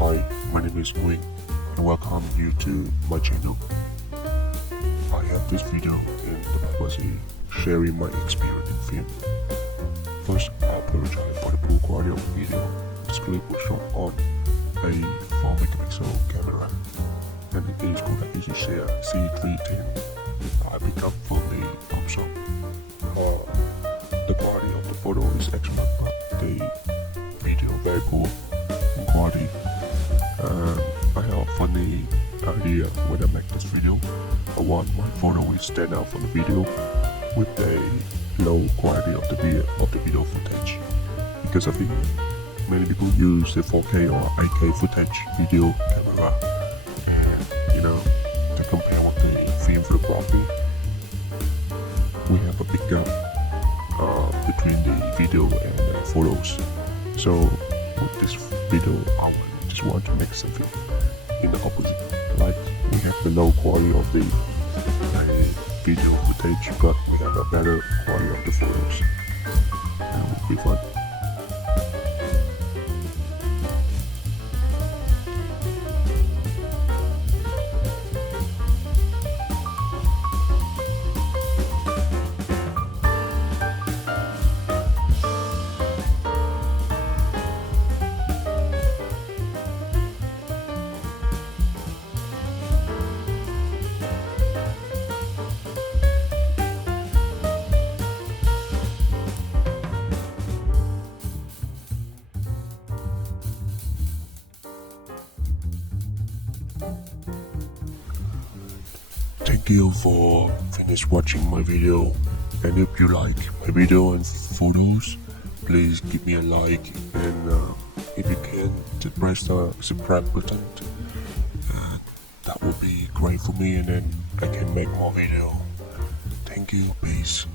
Hi, my name is Smokey and welcome you to my channel. I have this video and the purpose is sharing my experience in film. First, I apologize for the poor quality of the video. This clip was shot on a 4 megapixel camera and it is Kodak Easyshare C310 I picked up from the Samsung. The quality of the photo is excellent, but the video very poor in quality. I have a funny idea when I make this video. I want my photo to stand out from the video with a low quality of the video footage, because I think many people use the 4K or 8K footage video camera, and to compare with the film photography, we have a big gap between the video and the photos. So with this video, I just want to make something in the opposite. Like, we have the low quality of the video footage, but we have a better quality of the photos. That would be fun. Thank you for finish watching my video, and if you like my video and photos, please give me a like, and if you can, to press the subscribe button. That would be great for me, and then I can make more video. Thank you, peace.